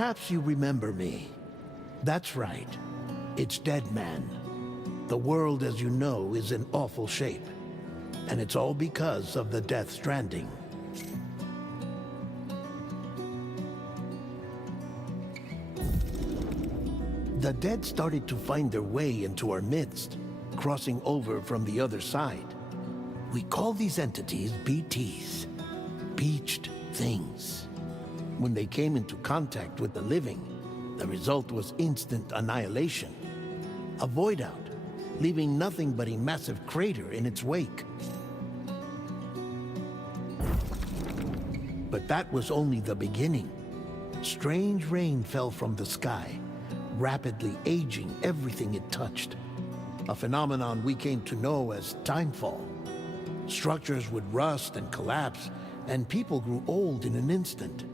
Perhaps you remember me. That's right. It's Dead Man. The world, as you know, is in awful shape. And it's all because of the Death Stranding. The dead started to find their way into our midst, crossing over from the other side. We call these entities BTs, Beached Things. When they came into contact with the living, the result was instant annihilation. A void out, leaving nothing but a massive crater in its wake. But that was only the beginning. Strange rain fell from the sky, rapidly aging everything it touched. A phenomenon we came to know as timefall. Structures would rust and collapse, and people grew old in an instant.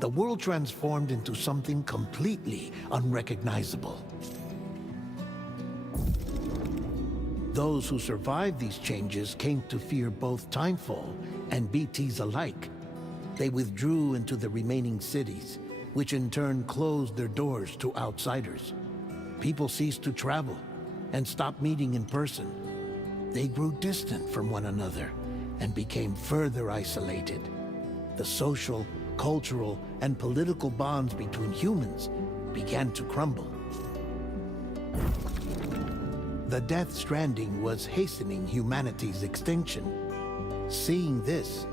The world transformed into something completely unrecognizable. Those who survived these changes came to fear both timefall and BTs alike. They withdrew into the remaining cities, which in turn closed their doors to outsiders. People ceased to travel and stopped meeting in person. They grew distant from one another and became further isolated. The social, cultural, and political bonds between humans began to crumble. The Death Stranding was hastening humanity's extinction. Seeing this,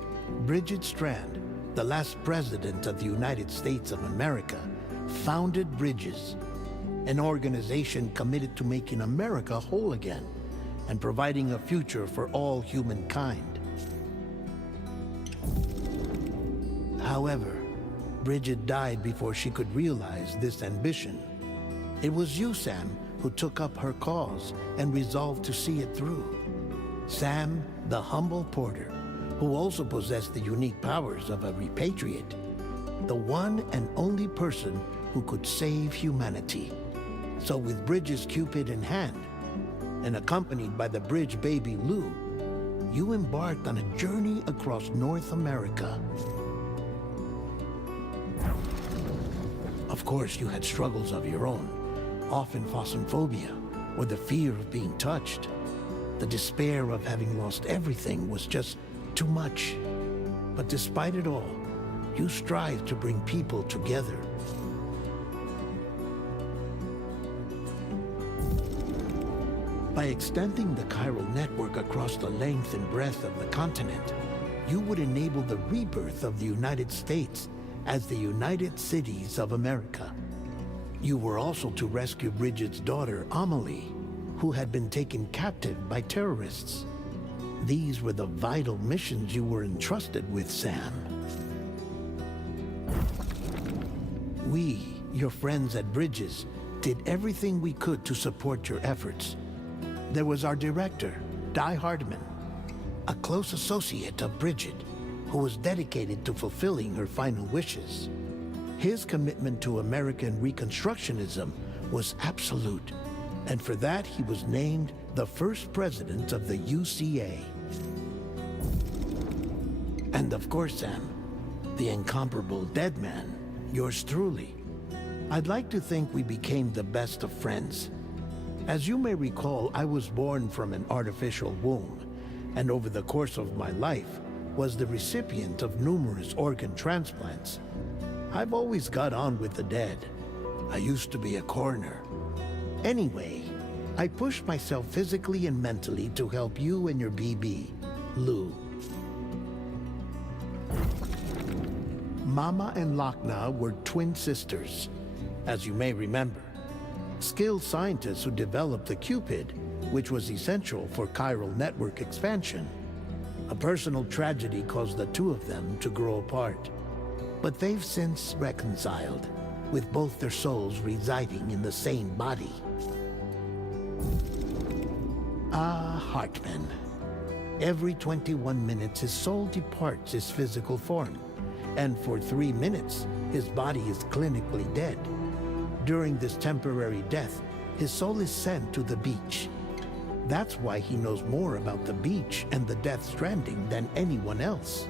Bridget Strand, the last president of the United States of America, founded Bridges, an organization committed to making America whole again and providing a future for all humankind. However, Bridget died before she could realize this ambition. It was you, Sam, who took up her cause and resolved to see it through. Sam, the humble porter, who also possessed the unique powers of a repatriate, the one and only person who could save humanity. So with Bridges' Cupid in hand, and accompanied by the bridge baby Lou, you embarked on a journey across North America. Of course, you had struggles of your own, often phosmophobia, or the fear of being touched. The despair of having lost everything was just too much. But despite it all, you strive to bring people together. By extending the chiral network across the length and breadth of the continent, you would enable the rebirth of the United States as the United Cities of America. You were also to rescue Bridget's daughter, Amelie, who had been taken captive by terrorists. These were the vital missions you were entrusted with, Sam. We, your friends at Bridges, did everything we could to support your efforts. There was our director, Di Hardman, a close associate of Bridget, who was dedicated to fulfilling her final wishes. His commitment to American Reconstructionism was absolute, and for that he was named the first president of the UCA. And of course, Sam, the incomparable Dead Man, yours truly. I'd like to think we became the best of friends. As you may recall, I was born from an artificial womb, and over the course of my life was the recipient of numerous organ transplants. I've always got on with the dead. I used to be a coroner. Anyway, I pushed myself physically and mentally to help you and your BB, Lou. Mama and Lakna were twin sisters, as you may remember. Skilled scientists who developed the Cupid, which was essential for chiral network expansion. A personal tragedy caused the two of them to grow apart. But they've since reconciled, with both their souls residing in the same body. Hartman. Every 21 minutes his soul departs his physical form, and for 3 minutes his body is clinically dead. During this temporary death, his soul is sent to the beach. That's why he knows more about the beach and the Death Stranding than anyone else.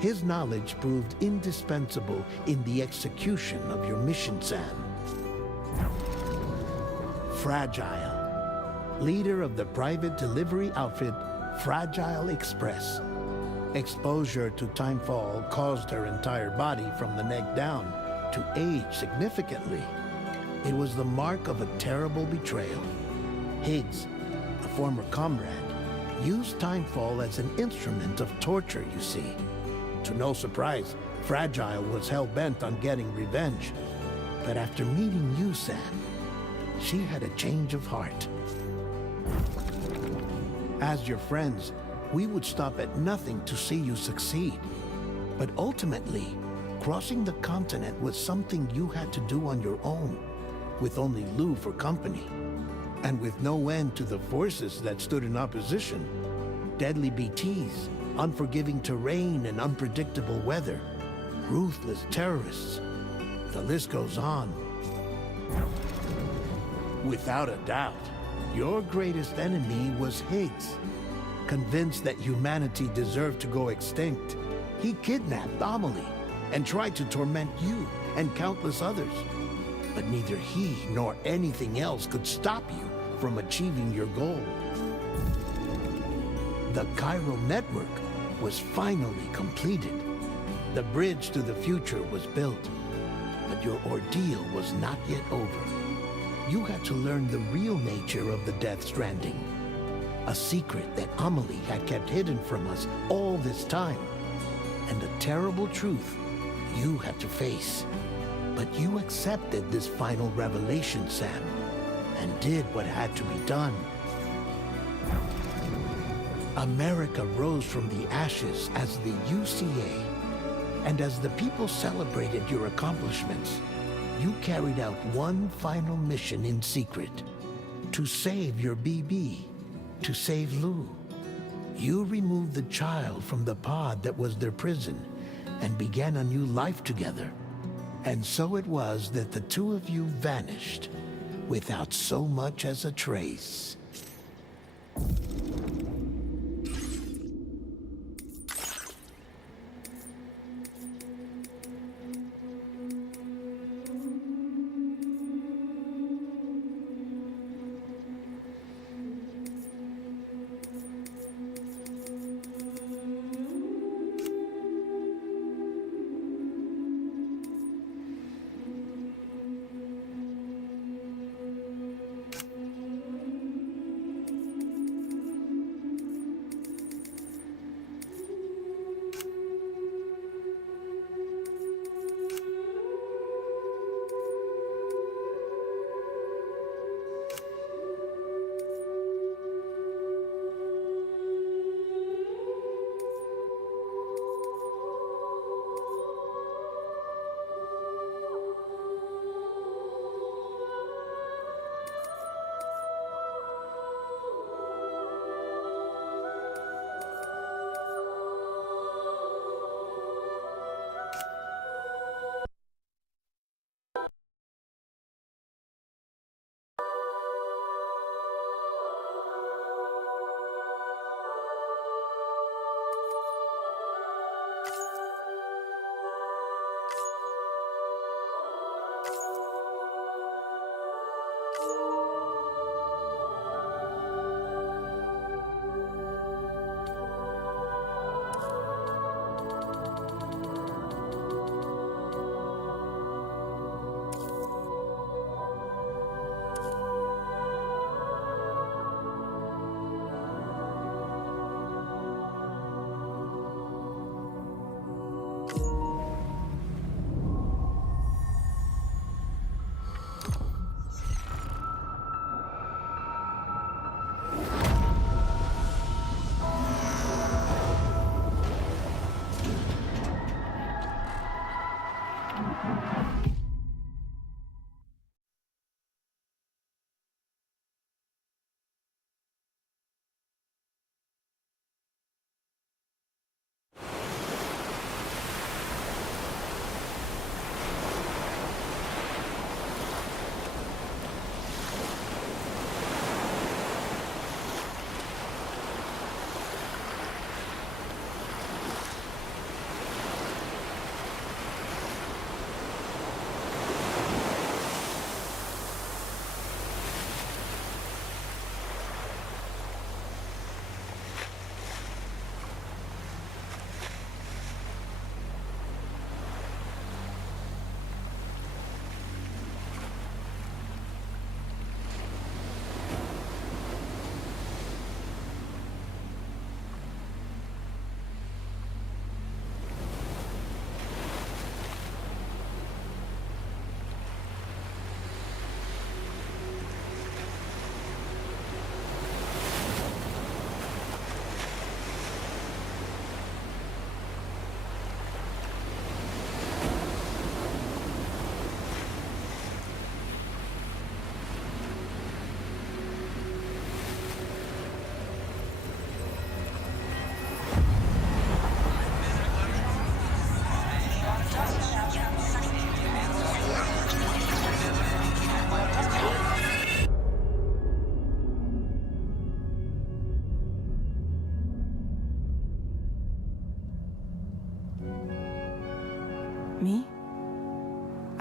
His knowledge proved indispensable in the execution of your mission, Sam. Fragile, leader of the private delivery outfit Fragile Express. Exposure to timefall caused her entire body from the neck down to age significantly. It was the mark of a terrible betrayal. Higgs, a former comrade, used timefall as an instrument of torture, you see. To no surprise, Fragile was hell-bent on getting revenge. But after meeting you, Sam, she had a change of heart. As your friends, we would stop at nothing to see you succeed. But ultimately, crossing the continent was something you had to do on your own, with only Lou for company. And with no end to the forces that stood in opposition. Deadly BTs, unforgiving terrain and unpredictable weather, ruthless terrorists. The list goes on. Without a doubt, your greatest enemy was Higgs. Convinced that humanity deserved to go extinct, he kidnapped Amelie and tried to torment you and countless others. But neither he nor anything else could stop you from achieving your goal. The chiral network was finally completed. The bridge to the future was built, but your ordeal was not yet over. You had to learn the real nature of the Death Stranding, a secret that Amelie had kept hidden from us all this time, and a terrible truth you had to face. But you accepted this final revelation, Sam, and did what had to be done. America rose from the ashes as the UCA, and as the people celebrated your accomplishments, you carried out one final mission in secret, to save your BB, to save Lou. You removed the child from the pod that was their prison and began a new life together. And so it was that the two of you vanished without so much as a trace.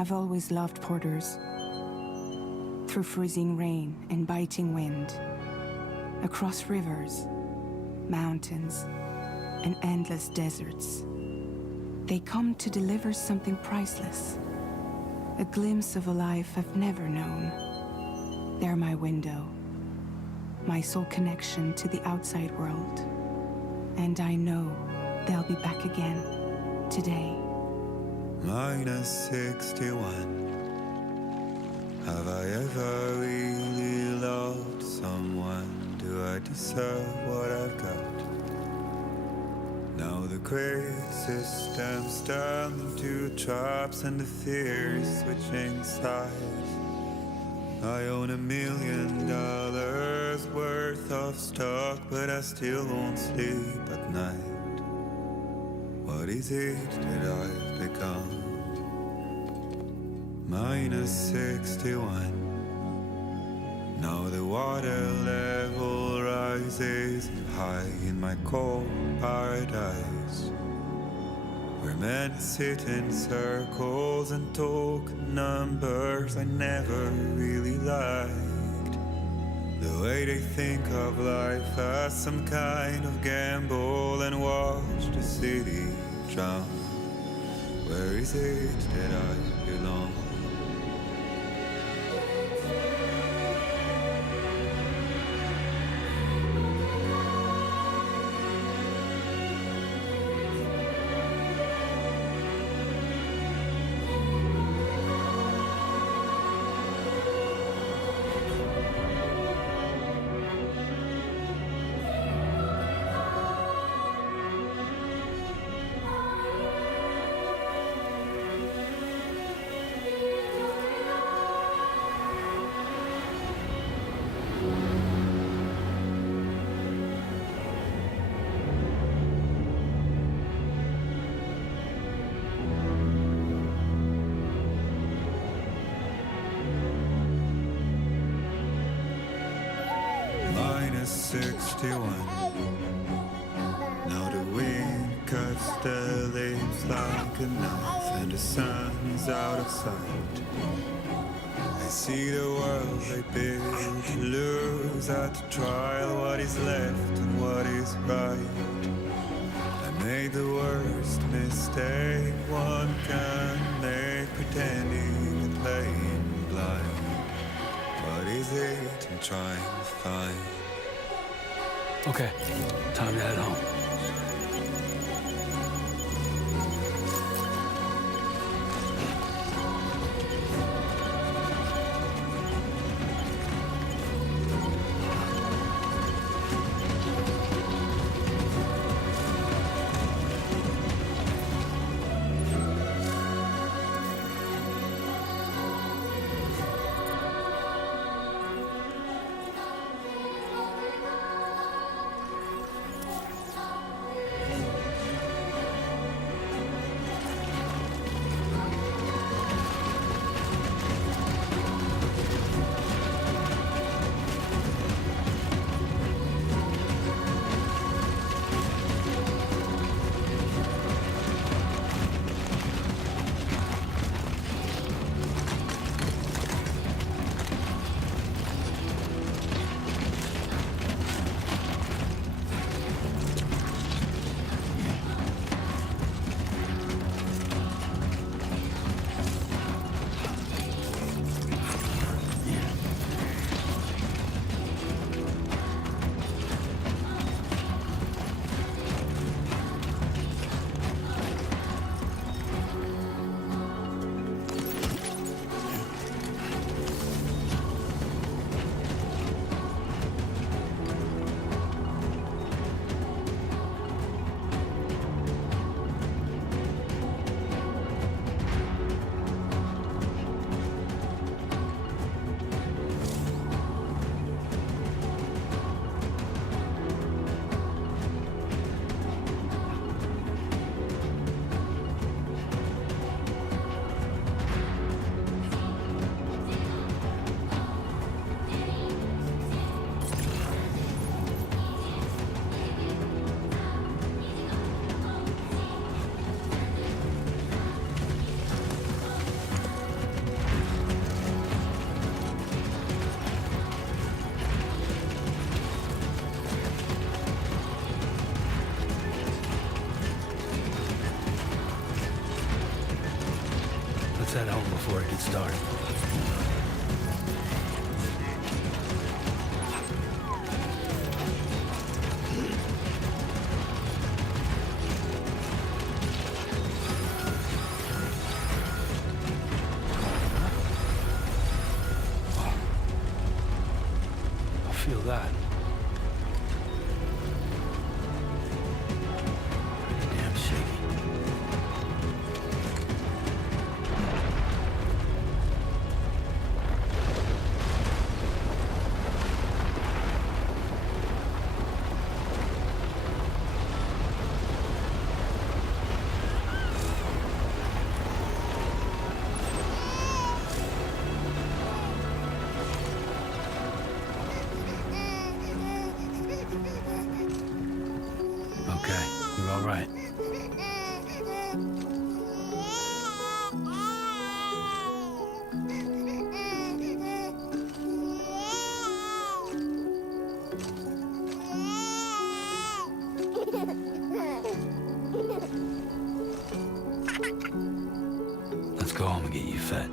I've always loved porters. Through freezing rain and biting wind, across rivers, mountains, and endless deserts, they come to deliver something priceless, a glimpse of a life I've never known. They're my window, my sole connection to the outside world, and I know they'll be back again today. -61. Have I ever really loved someone? Do I deserve what I've got? Now the crazy system's turned into traps and the fears switching sides. I own $1 million worth of stock, but I still won't sleep at night. What is it that I've become? -61. Now the water level rises high in my cold paradise, where men sit in circles and talk numbers I never really liked. The way they think of life as some kind of gamble and watch the city drown. Where is it that I belong? -61. Now the wind cuts the leaves like a knife, and the sun's out of sight. I see the world they build to lose at the trial, what is left and what is right. I made the worst mistake one can make, pretending and playing blind. What is it I'm trying to find? Okay, time to head home. before it gets dark. I feel that. Pretty damn shaky. Okay, you're all right. Let's go home and get you fed.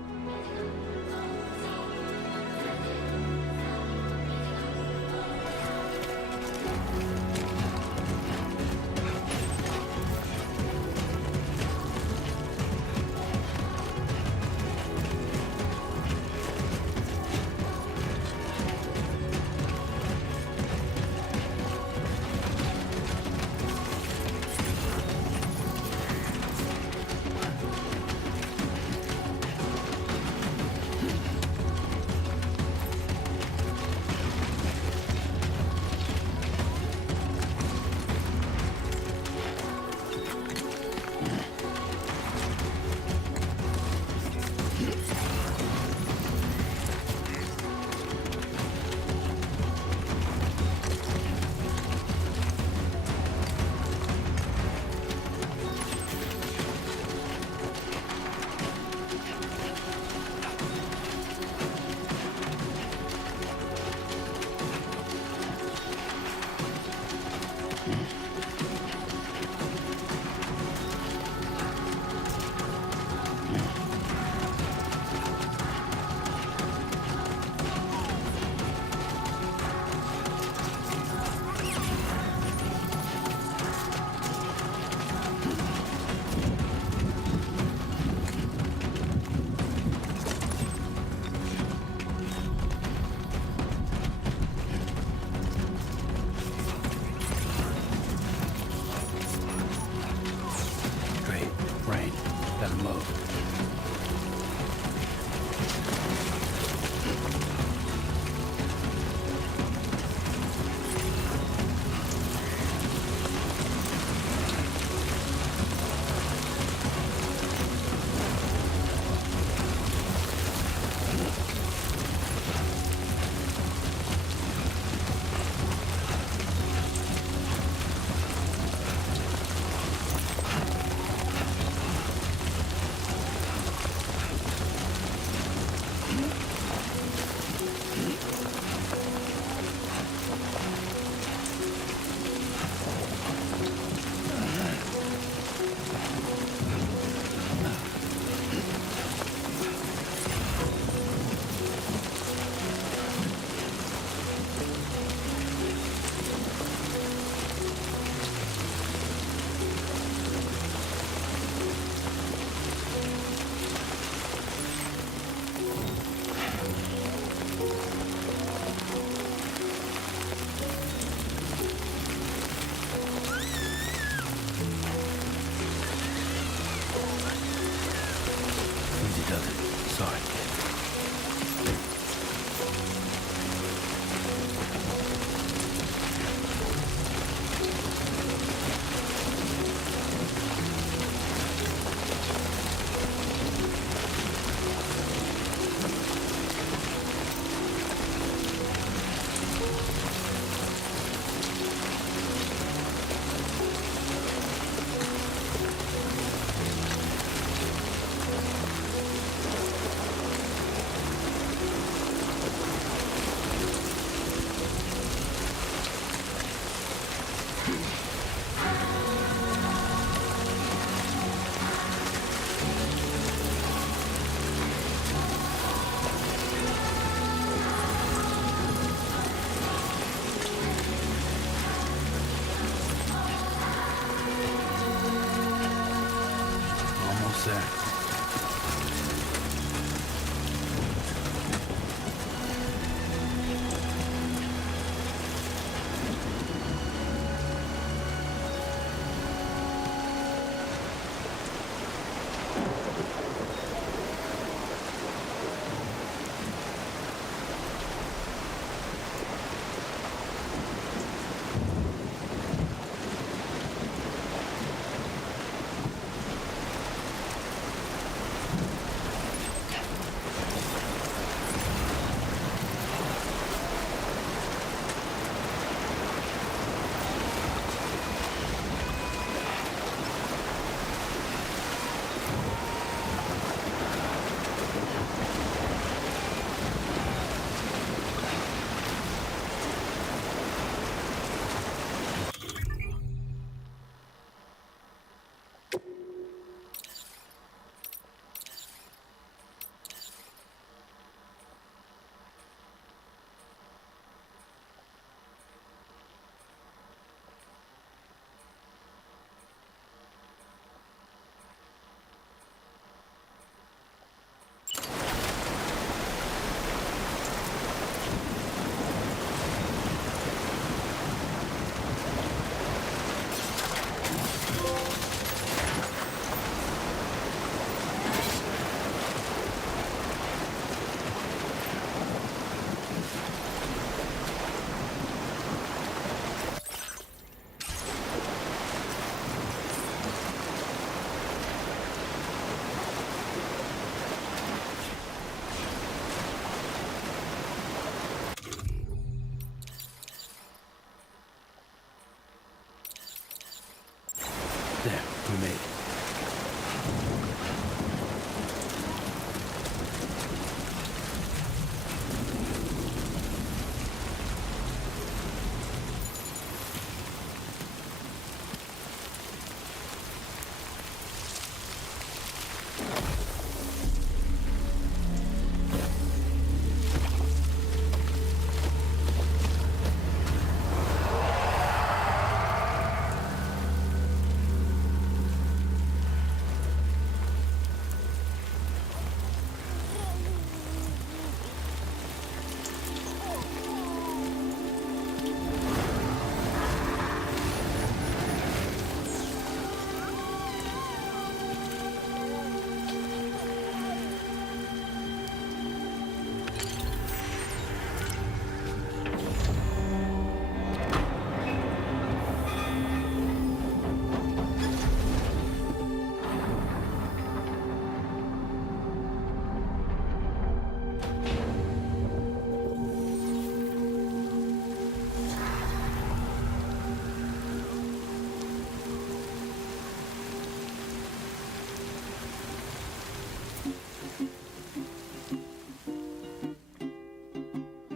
We made it.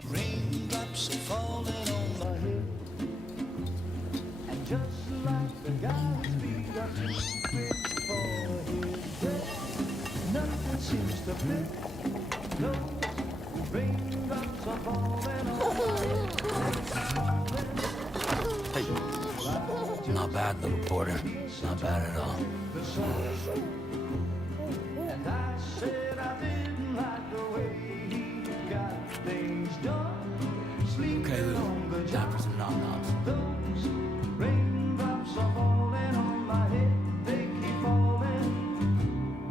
Raindrops are falling on my head, and just like the guy's feet are too big for his bed, nothing seems to fit. No, raindrops are falling on my head. Hey. Not bad, little porter. Not bad at all. And I said I didn't like the way he got things done. Okay, Lou. Time for some nom-noms. Those raindrops are falling on my head. They keep falling.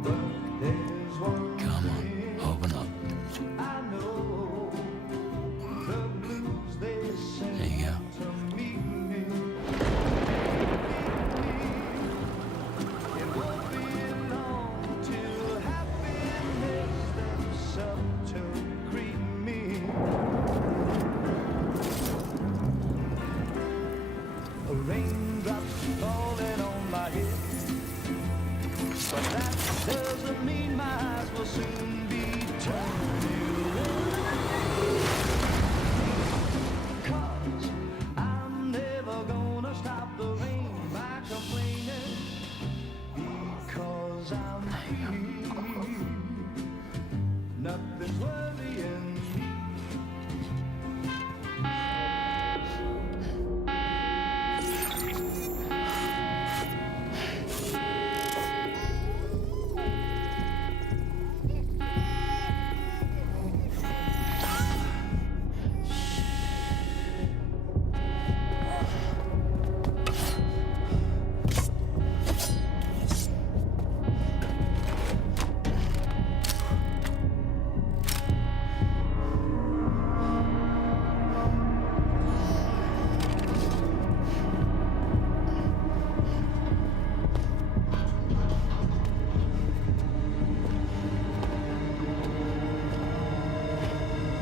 But there's one Come on, open up. I know. The blues they sing There you go. to me. It won't be long till happiness steps up to greet me. Raindrops falling on my head, but that doesn't mean my eyes will soon be turning red. 'Cause I'm never gonna stop the rain by complaining, because I'm free. Nothing's worrying me.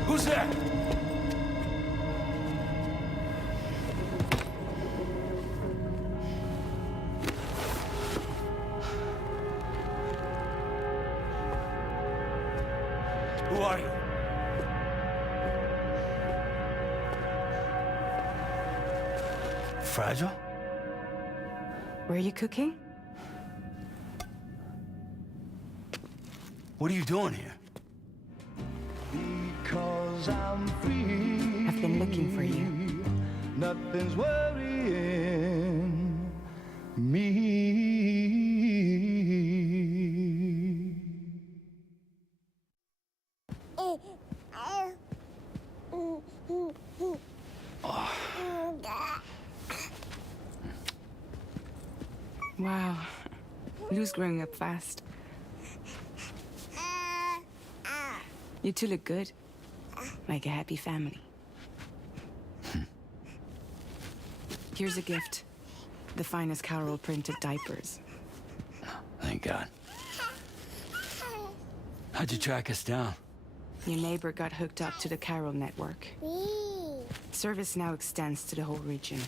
Who's there? Who are you? Fragile? Were you cooking? What are you doing here? Because I'm free. I've been looking for you. Nothing's worrying me. Wow. Lou's growing up fast. You two look good. Like a happy family. Here's a gift. The finest chiral printed diapers. Thank God. How'd you track us down? Your neighbor got hooked up to the chiral network. Service now extends to the whole region.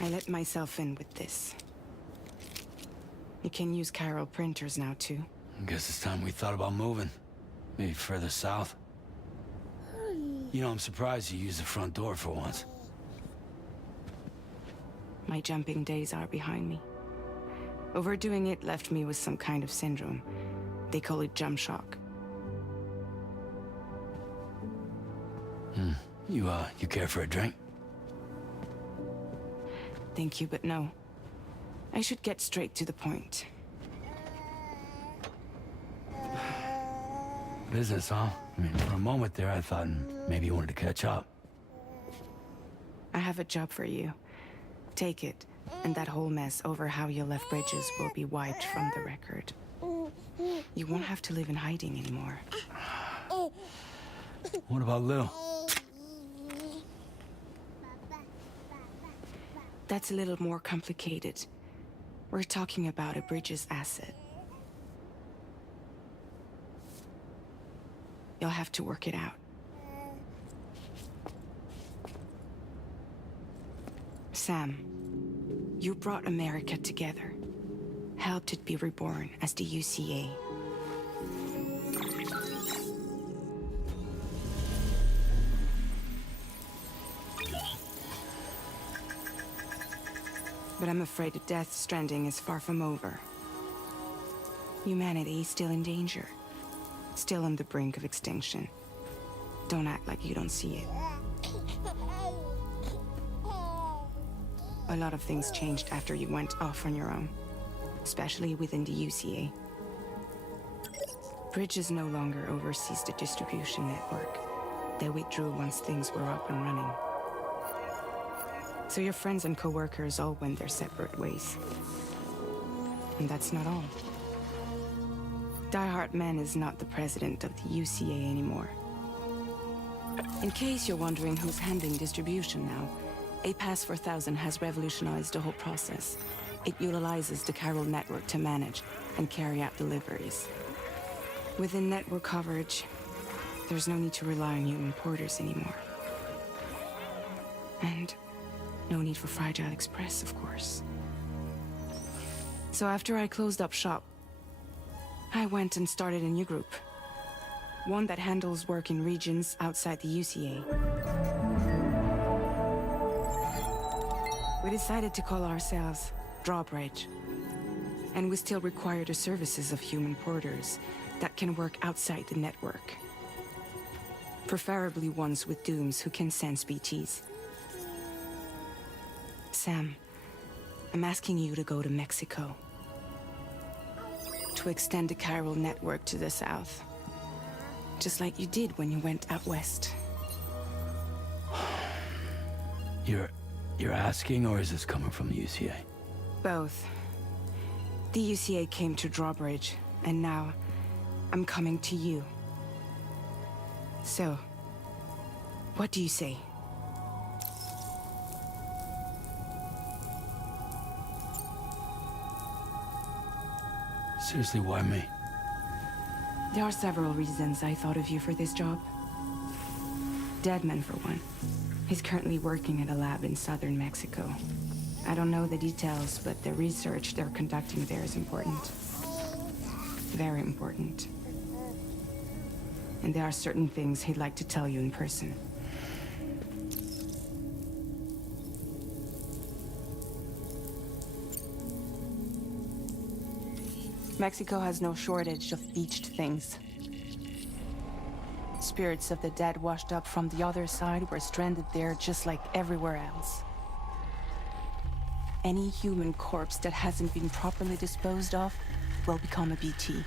I let myself in with this. You can use chiral printers now, too. I guess it's time we thought about moving. Maybe further south. You know, I'm surprised you used the front door for once. My jumping days are behind me. Overdoing it left me with some kind of syndrome. They call it jump shock. You care for a drink? Thank you, but no. I should get straight to the point. Business, huh? I mean, for a moment there, I thought maybe you wanted to catch up. I have a job for you. Take it, and that whole mess over how you left Bridges will be wiped from the record. You won't have to live in hiding anymore. What about Lil? That's a little more complicated. We're talking about a Bridges asset. You'll have to work it out. Sam, you brought America together, helped it be reborn as the UCA. But I'm afraid the Death Stranding is far from over. Humanity is still in danger, still on the brink of extinction. Don't act like you don't see it. A lot of things changed after you went off on your own, especially within the UCA. Bridges no longer oversees the distribution network. They withdrew once things were up and running. So your friends and co-workers all went their separate ways. And that's not all. Die Hard Man is not the president of the UCA anymore. In case you're wondering who's handling distribution now, A Pass 4000 has revolutionized the whole process. It utilizes the chiral network to manage and carry out deliveries. Within network coverage, there's no need to rely on human porters anymore. And no need for Fragile Express, of course. So after I closed up shop, I went and started a new group. One that handles work in regions outside the UCA. We decided to call ourselves Drawbridge. And we still require the services of human porters that can work outside the network. Preferably ones with dooms who can sense BTs. Sam, I'm asking you to go to Mexico. To extend the chiral network to the south. Just like you did when you went out west. You're asking, or is this coming from the UCA? Both. The UCA came to Drawbridge, and now I'm coming to you. So, what do you say? Seriously, why me? There are several reasons I thought of you for this job. Deadman, for one. He's currently working at a lab in southern Mexico. I don't know the details, but the research they're conducting there is important. Very important. And there are certain things he'd like to tell you in person. Mexico has no shortage of beached things. Spirits of the dead washed up from the other side were stranded there just like everywhere else. Any human corpse that hasn't been properly disposed of will become a BT.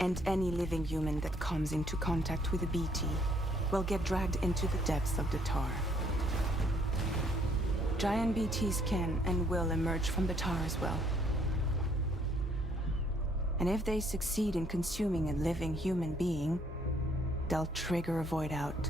And any living human that comes into contact with a BT will get dragged into the depths of the tar. Giant BTs can and will emerge from the tar as well. And if they succeed in consuming a living human being, they'll trigger a void out.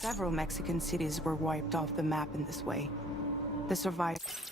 Several Mexican cities were wiped off the map in this way. The survivors.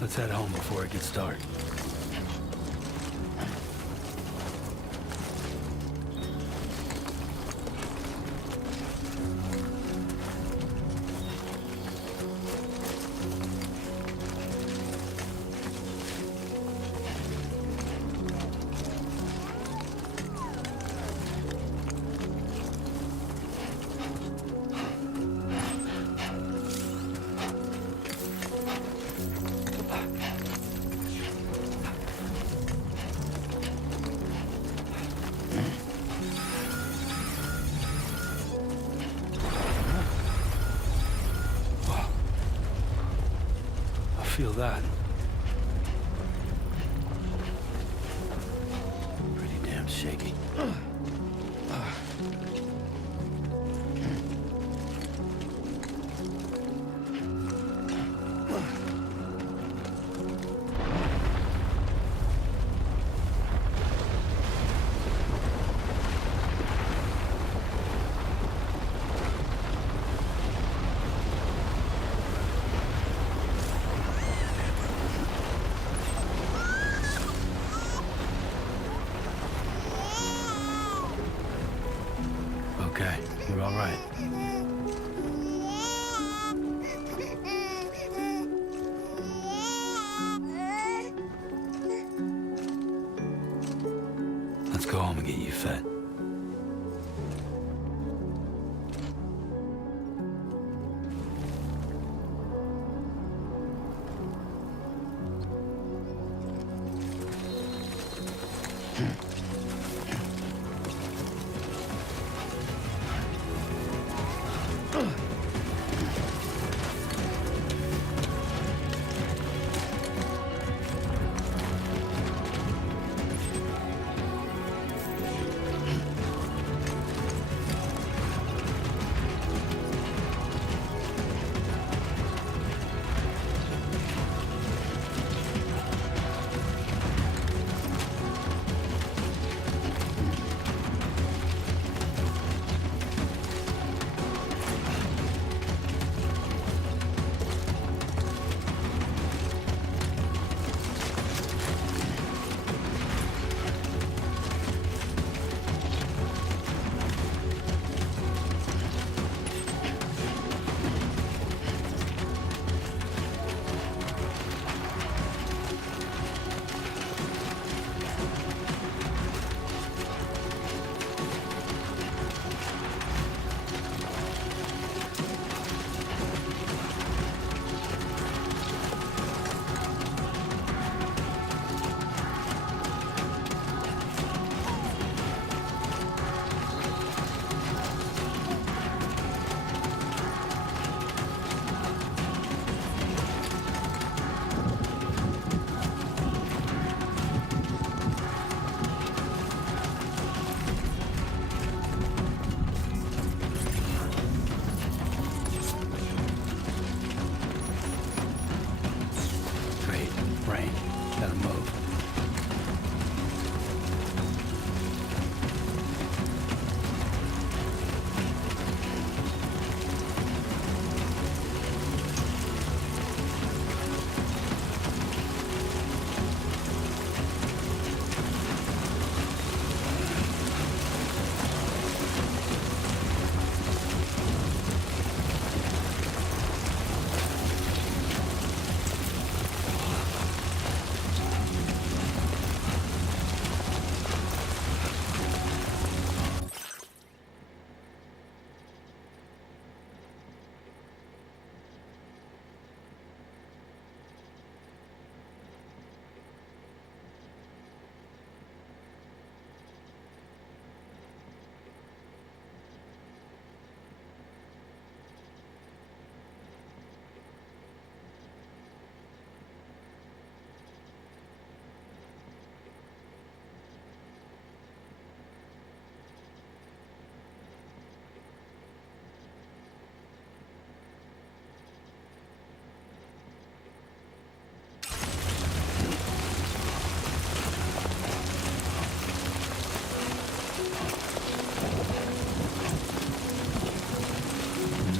Let's head home before it gets dark. Feel that. Pretty damn shaky. okay. You're all right. Let's go home and get you fed. Rain. Gotta move.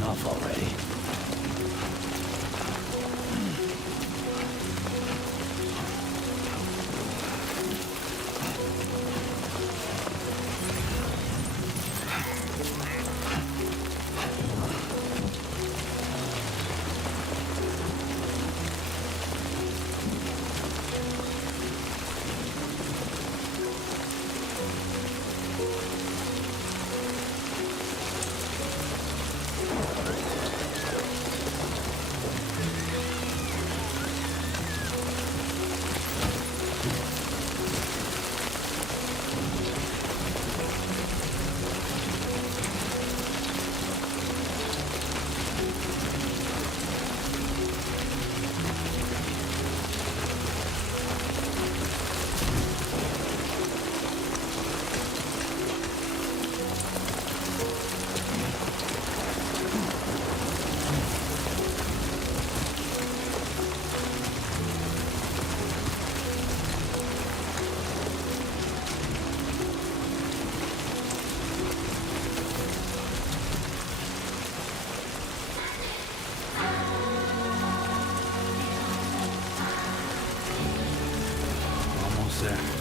Enough already. there.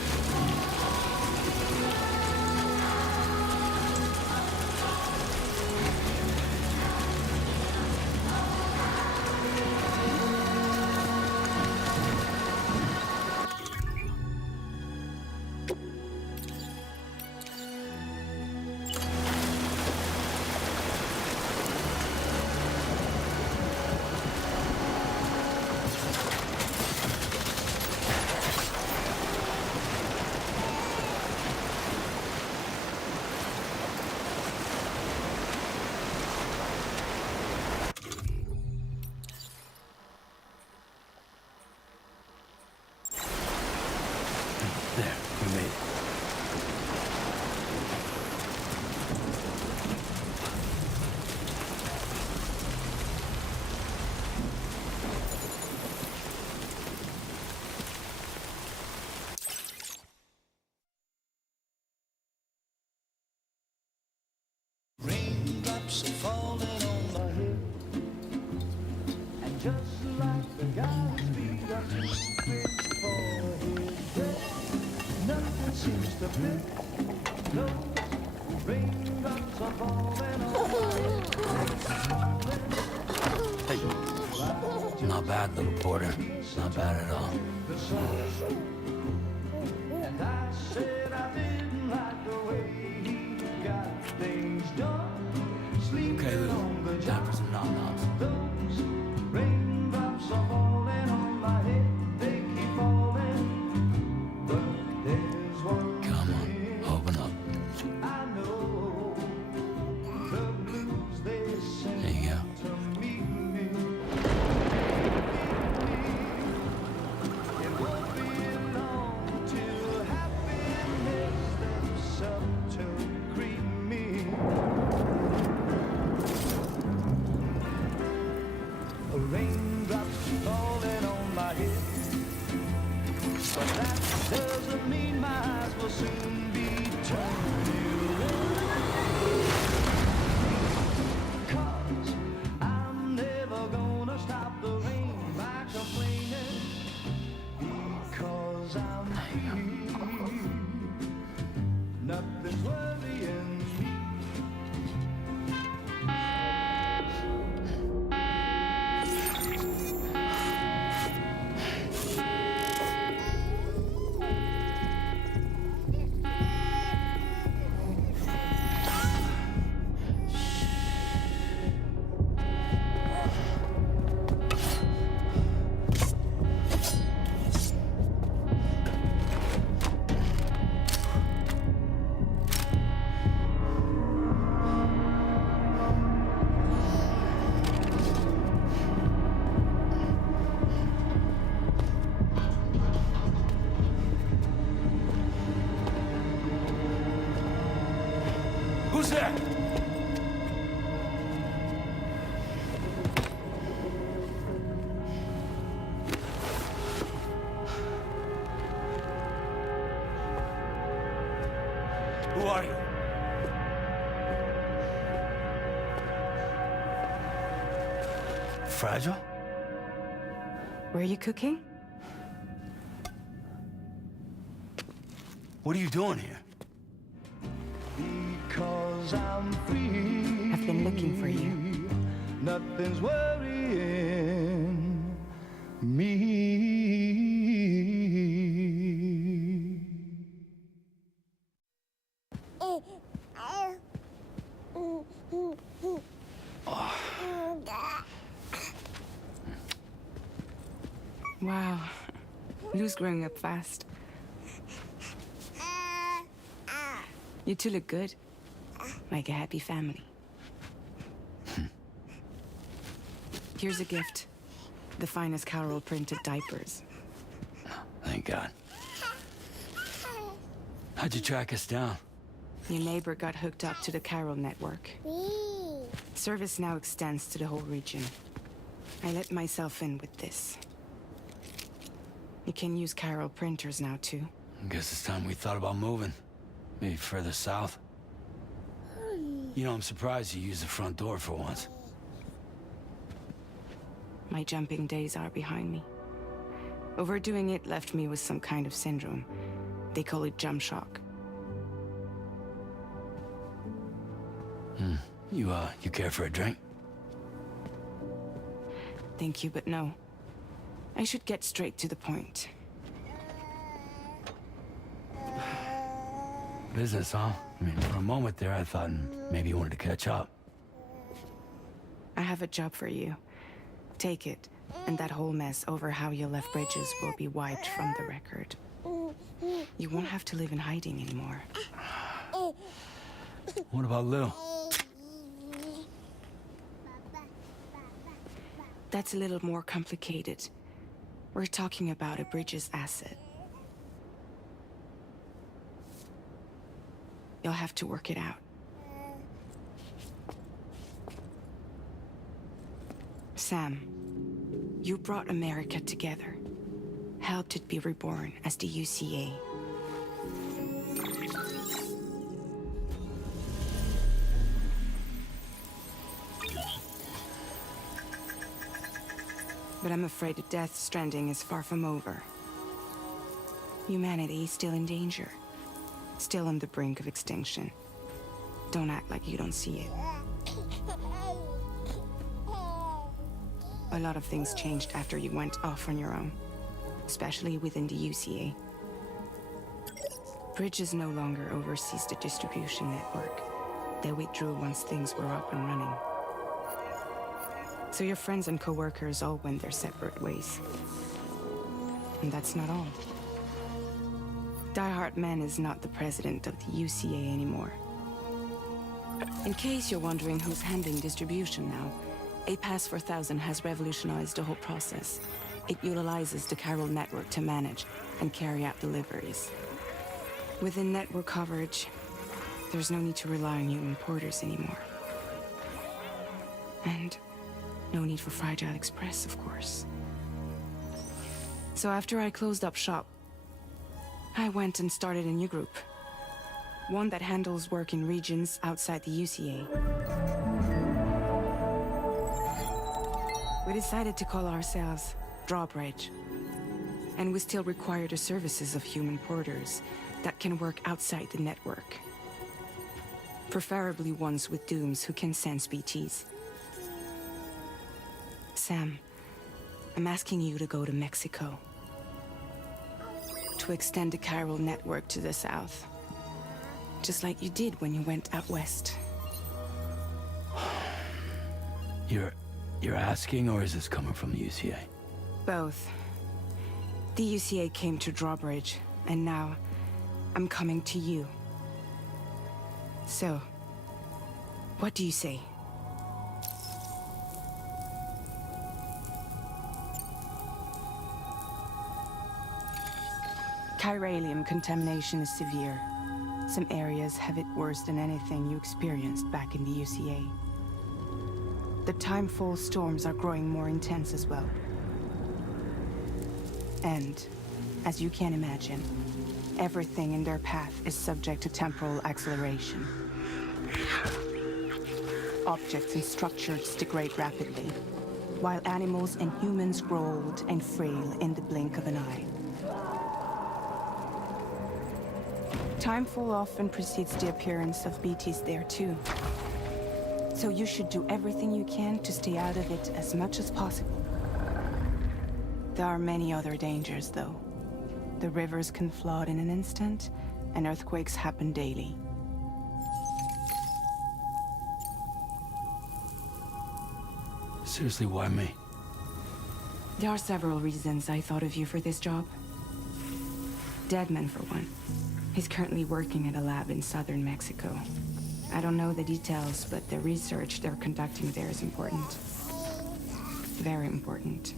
There, we made it. Raindrops are falling on my head, and just like the guy's feet are too big for his head, nothing seems to fit. Those raindrops are falling on my head. Hey, not bad, little porter. Not bad at all. And I said I didn't like the way he got things done. Okay, Sleeping Lou. on the Time for job. some nom-noms. Those raindrops are falling on my head. They keep falling. But there's one Come on, thing open up. I know. The blues they send There you go. to meet me. It won't be long till happiness steps up to greet me. Raindrops falling on my head, but that doesn't mean my eyes will soon be turning red. 'Cause I'm never gonna stop the rain by complaining, because I'm free. Nothing's worrying me. Who's there? Who are you? Fragile? Were you cooking? What are you doing here? Because I'm free. I've been looking for you. Nothing's worrying me. Wow. Lou's growing up fast. You two look good. Like a happy family. Here's a gift. The finest chiral printed diapers. Thank God. How'd you track us down? Your neighbor got hooked up to the chiral network. Service now extends to the whole region. I let myself in with this. You can use chiral printers now too. Guess it's time we thought about moving. Maybe further south. You know, I'm surprised you used the front door for once. My jumping days are behind me. Overdoing it left me with some kind of syndrome. They call it jump shock. You care for a drink? Thank you, but no. I should get straight to the point. Business, huh? I mean, for a moment there, I thought maybe you wanted to catch up. I have a job for you. Take it, and that whole mess over how you left Bridges will be wiped from the record. You won't have to live in hiding anymore. What about Lou? That's a little more complicated. We're talking about a Bridges asset. You'll have to work it out. Sam, you brought America together. Helped it be reborn as the UCA. But I'm afraid the Death Stranding is far from over. Humanity is still in danger. Still on the brink of extinction. Don't act like you don't see it. A lot of things changed after you went off on your own. Especially within the UCA. Bridges no longer oversees the distribution network. They withdrew once things were up and running. So your friends and co-workers all went their separate ways. And that's not all. Die Hard Man is not the president of the UCA anymore. In case you're wondering who's handling distribution now, A Pass 4000 has revolutionized the whole process. It utilizes the chiral network to manage and carry out deliveries. Within network coverage, there's no need to rely on human porters anymore. And no need for Fragile Express, of course. So after I closed up shop, I went and started a new group. One that handles work in regions outside the UCA. We decided to call ourselves Drawbridge. And we still require the services of human porters that can work outside the network. Preferably ones with dooms who can sense BTs. Sam, I'm asking you to go to Mexico. To extend the chiral network to the south. Just like you did when you went out west. You're asking, or is this coming from the UCA? Both. The UCA came to Drawbridge, and now I'm coming to you. So, what do you say? Chiralium contamination is severe. Some areas have it worse than anything you experienced back in the UCA. The timefall storms are growing more intense as well. And, as you can imagine, everything in their path is subject to temporal acceleration. Objects and structures degrade rapidly, while animals and humans grow old and frail in the blink of an eye. Timefall often precedes the appearance of BTs there too. So you should do everything you can to stay out of it as much as possible. There are many other dangers, though. The rivers can flood in an instant, and earthquakes happen daily. Seriously, why me? There are several reasons I thought of you for this job. Deadman, for one. He's currently working at a lab in southern Mexico. I don't know the details, but the research they're conducting there is important. Very important.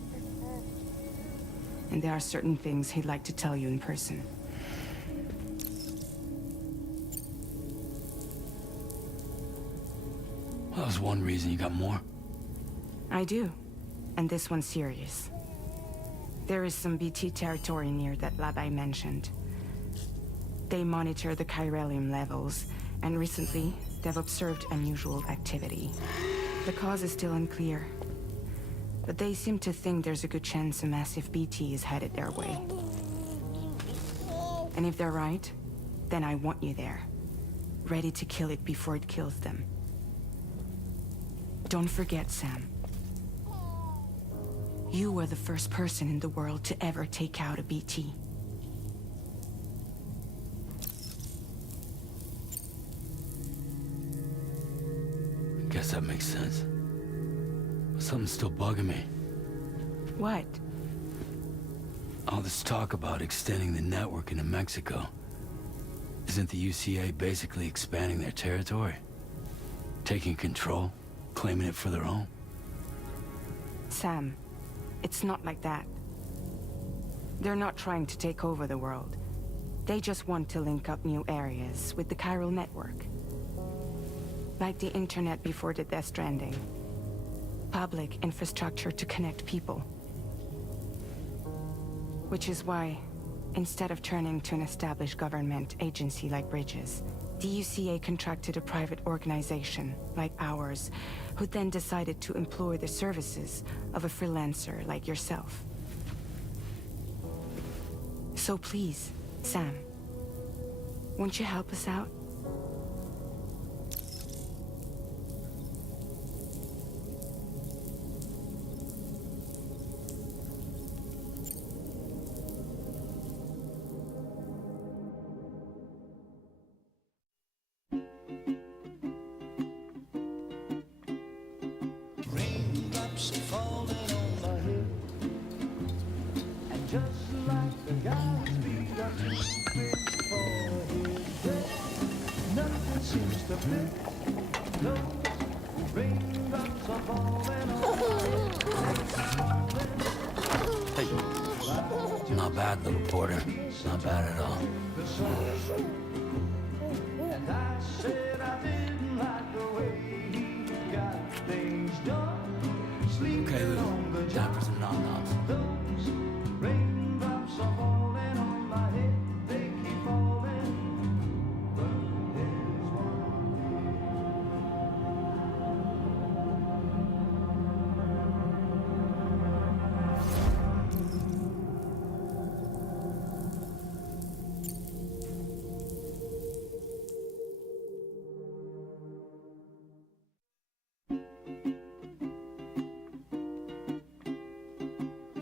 And there are certain things he'd like to tell you in person. Well, that was one reason. You got more? I do. And this one's serious. There is some BT territory near that lab I mentioned. They monitor the chiralium levels, and recently, they've observed unusual activity. The cause is still unclear, but they seem to think there's a good chance a massive BT is headed their way. And if they're right, then I want you there, ready to kill it before it kills them. Don't forget, Sam. You were the first person in the world to ever take out a BT. Guess that makes sense. But something's still bugging me. What? All this talk about extending the network into Mexico. Isn't the UCA basically expanding their territory? Taking control? Claiming it for their own? Sam, it's not like that. They're not trying to take over the world. They just want to link up new areas with the chiral network. Like the internet before the Death Stranding. Public infrastructure to connect people. Which is why, instead of turning to an established government agency like Bridges, the UCA contracted a private organization like ours, who then decided to employ the services of a freelancer like yourself. So please, Sam, won't you help us out? Raindrops are falling on my head, and just like the guy's feet are too big for his head, nothing seems to fit. Those raindrops are falling on my head. Hey. Not bad, little porter. Not bad at all. And I said I didn't like the way he got things done. Sleeping Okay, Lou. on the Time job. for some nom-noms. Those raindrops are falling on my head. They keep falling. But there's one.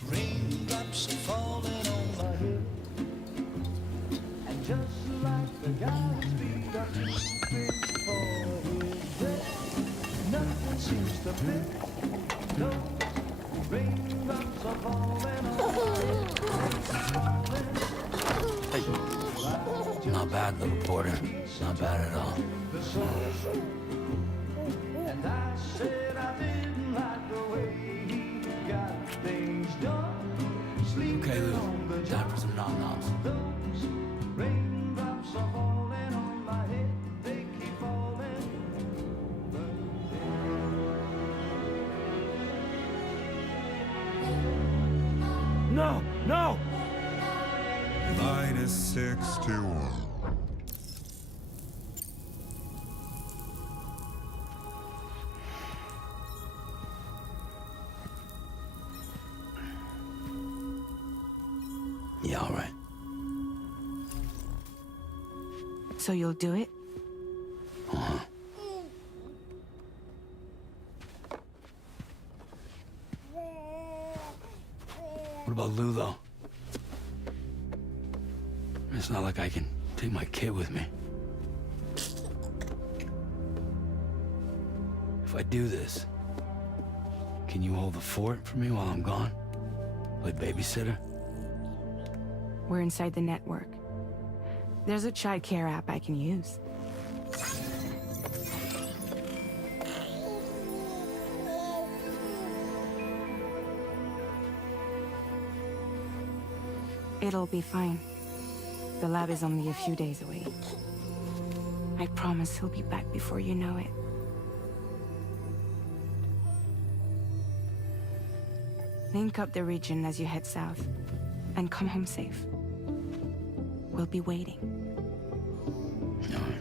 Raindrops are falling on my head, and just like the guy's feet are too big for his head, nothing seems to fit. Those raindrops are falling on my head. Hey. Not bad, little porter. Not bad at all. The sun. And I said I didn't like the way he got things done. Sleeping Okay, Lou. on the Time job. for some nom-noms. Those raindrops are falling on my head. They keep falling. But No! No! Minus 61. Yeah, all right. So you'll do it? Uh-huh. What about Lou, though? It's not like I can take my kid with me. If I do this, can you hold the fort for me while I'm gone? Play babysitter? We're inside the network. There's a child care app I can use. It'll be fine. The lab is only a few days away. I promise he'll be back before you know it. Link up the region as you head south, and come home safe. We'll be waiting. All right.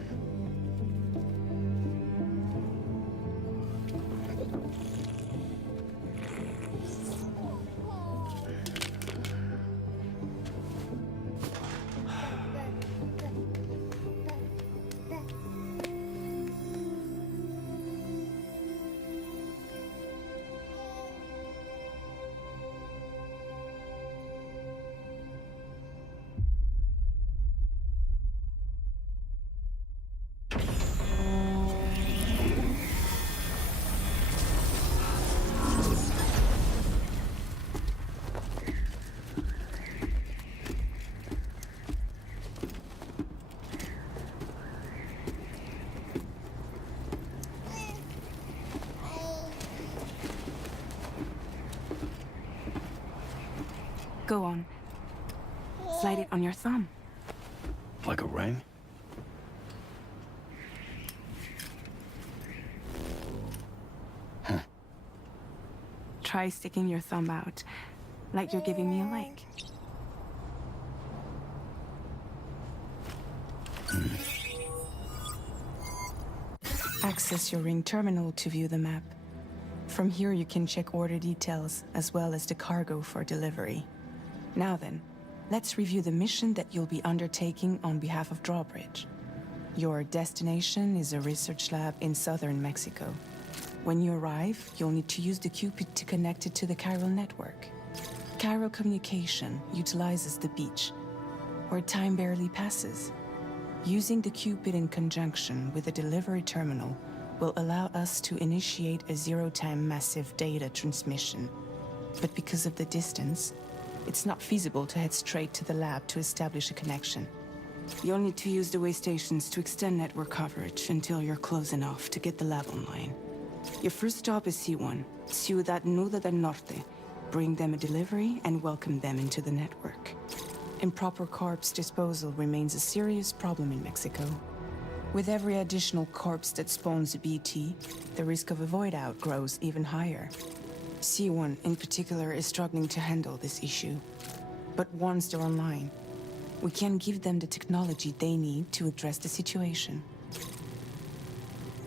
Go on. Slide it on your thumb. Like a ring? Try sticking your thumb out, like you're giving me a like. Access your ring terminal to view the map. From here you can check order details, as well as the cargo for delivery. Now then, let's review the mission that you'll be undertaking on behalf of Drawbridge. Your destination is a research lab in southern Mexico. When you arrive, you'll need to use the Cupid to connect it to the chiral network. Chiral communication utilizes the beach, where time barely passes. Using the Cupid in conjunction with a delivery terminal will allow us to initiate a zero-time massive data transmission. But because of the distance, it's not feasible to head straight to the lab to establish a connection. You'll need to use the way stations to extend network coverage until you're close enough to get the lab online. Your first stop is C1, Ciudad Nuda del Norte. Bring them a delivery and welcome them into the network. Improper corpse disposal remains a serious problem in Mexico. With every additional corpse that spawns a BT, the risk of a void out grows even higher. C1 in particular is struggling to handle this issue. But once they're online, we can give them the technology they need to address the situation.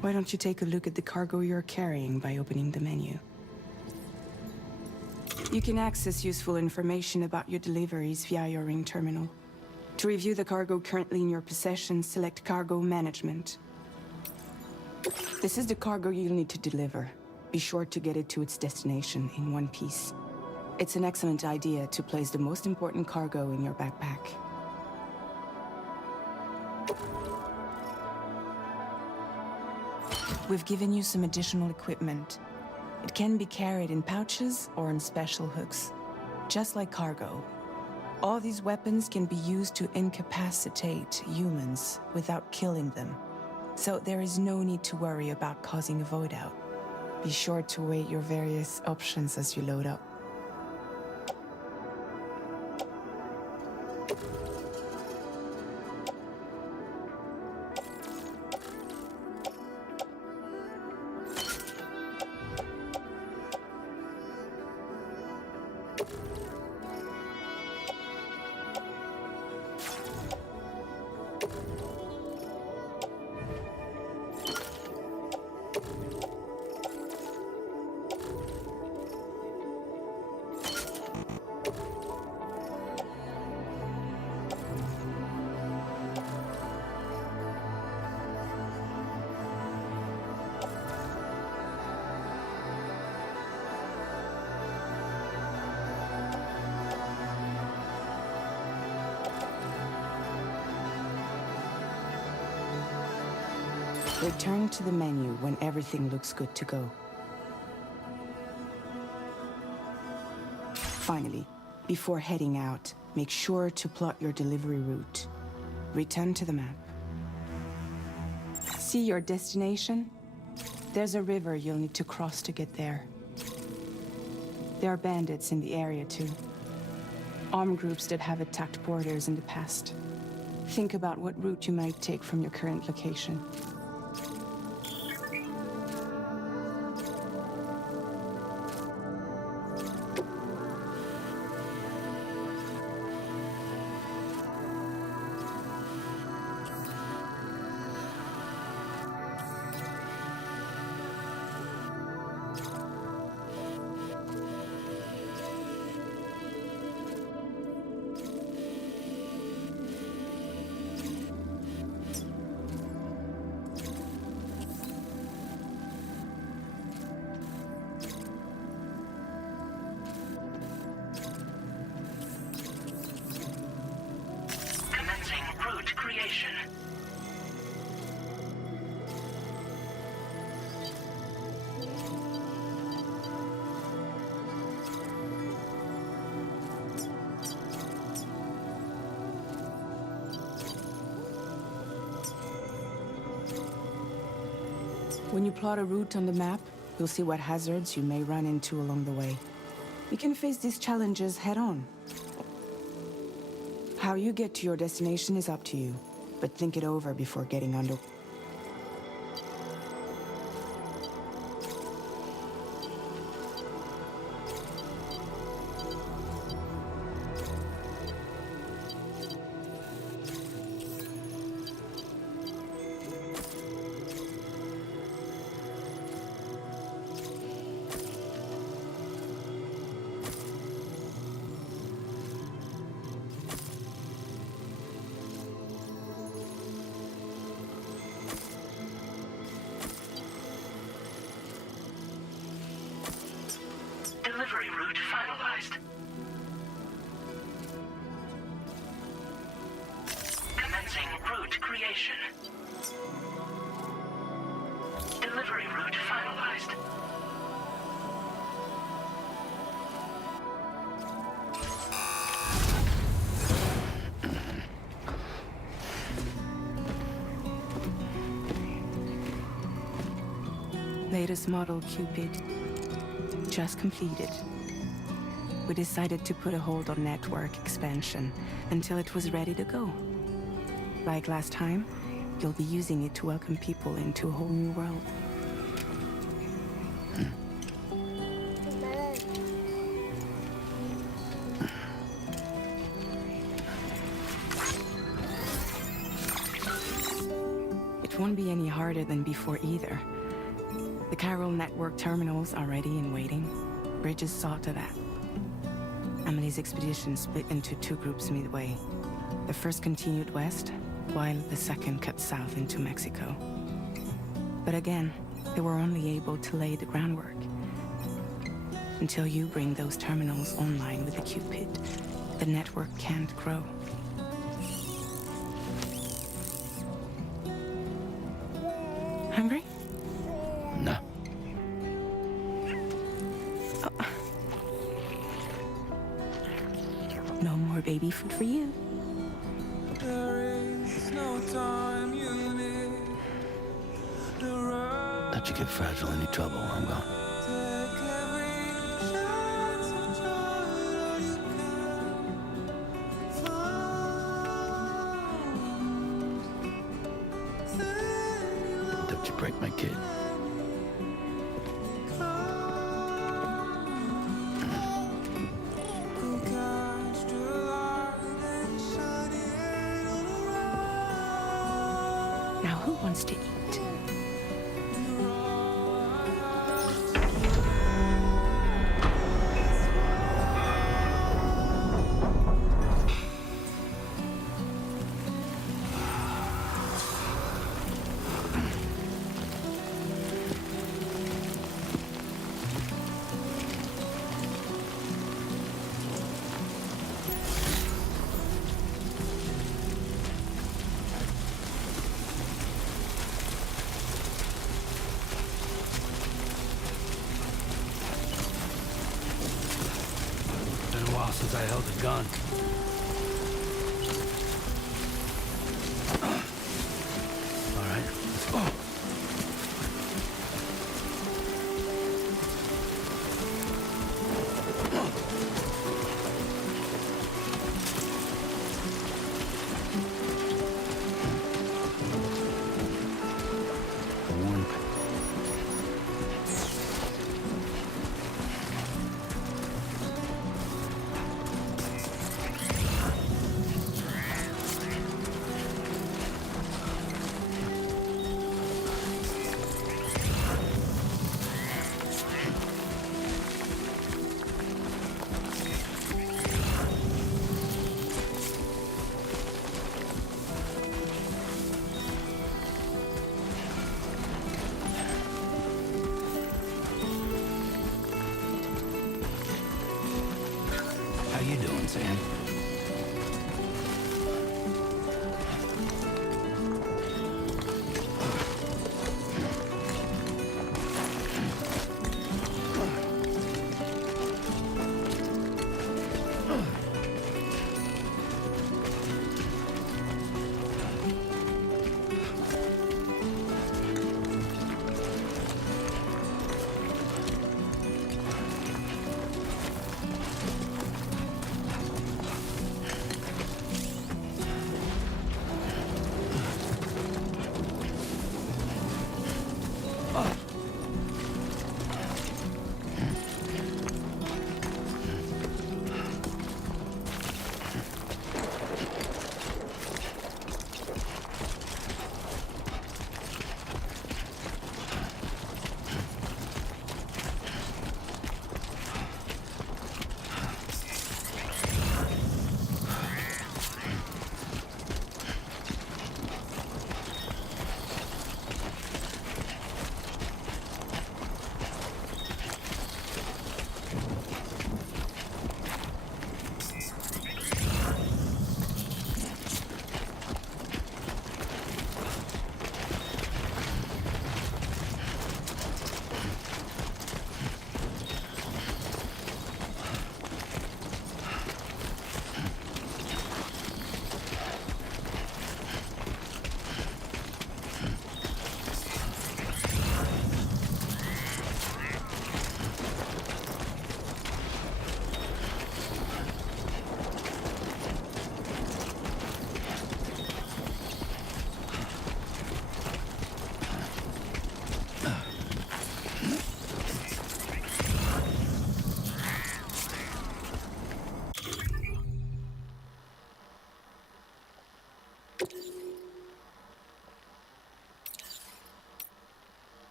Why don't you take a look at the cargo you're carrying by opening the menu? You can access useful information about your deliveries via your ring terminal. To review the cargo currently in your possession, select Cargo Management. This is the cargo you'll need to deliver. Be sure to get it to its destination in one piece. It's an excellent idea to place the most important cargo in your backpack. We've given you some additional equipment. It can be carried in pouches or on special hooks, just like cargo. All these weapons can be used to incapacitate humans without killing them. So there is no need to worry about causing a void out. Be sure to weigh your various options as you load up. Return to the menu when everything looks good to go. Finally, before heading out, make sure to plot your delivery route. Return to the map. See your destination? There's a river you'll need to cross to get there. There are bandits in the area too. Armed groups that have attacked borders in the past. Think about what route you might take from your current location. When you plot a route on the map, you'll see what hazards you may run into along the way. You can face these challenges head-on. How you get to your destination is up to you, but think it over before getting under. Delivery route finalized. Commencing route creation. Delivery route finalized. Latest model Cupid. Just completed. We decided to put a hold on network expansion until it was ready to go. Like last time, you'll be using it to welcome people into a whole new world. It won't be any harder than before either. The chiral network terminals are ready and waiting. Bridges saw to that. Amelie's expedition split into two groups midway. The first continued west, while the second cut south into Mexico. But again, they were only able to lay the groundwork. Until you bring those terminals online with the Cupid, the network can't grow. Hungry? No. No more baby food for you. Let you get fragile any trouble while I'm gone. Don't you break my kid. Now who wants to eat? Been a while since I held a gun. All right, let's go.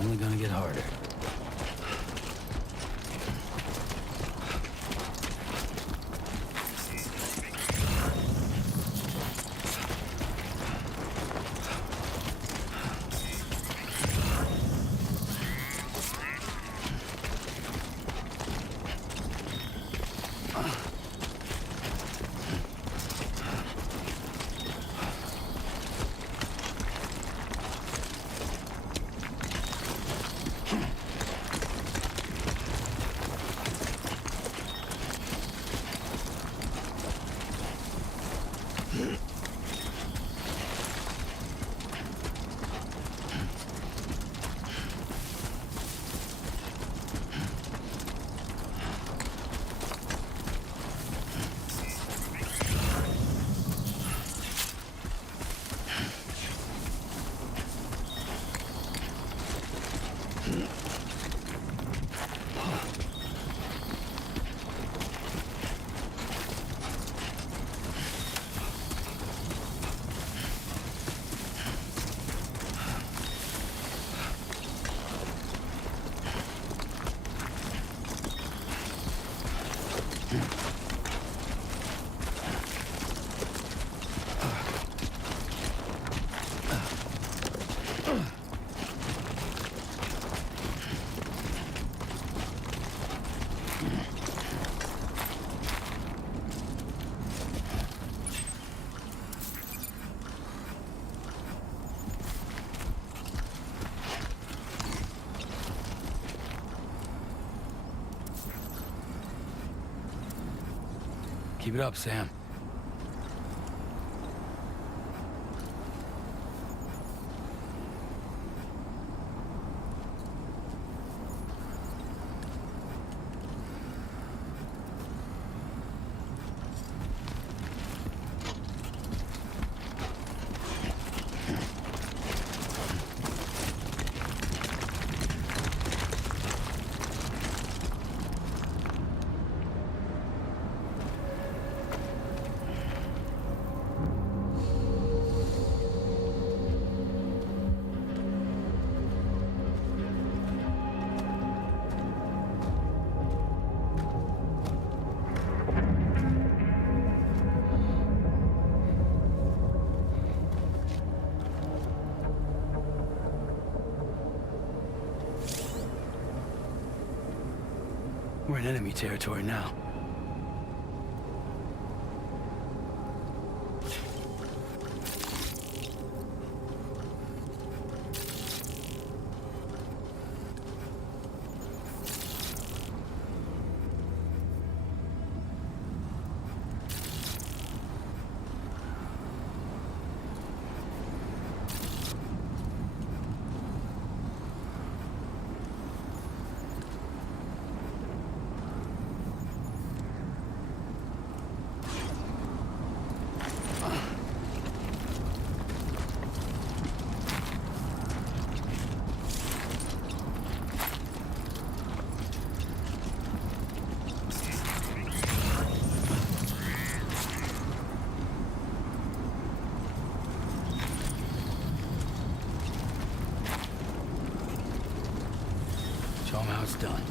Only gonna get harder. Keep it up, Sam. We're in enemy territory now. Show 'em how it's done.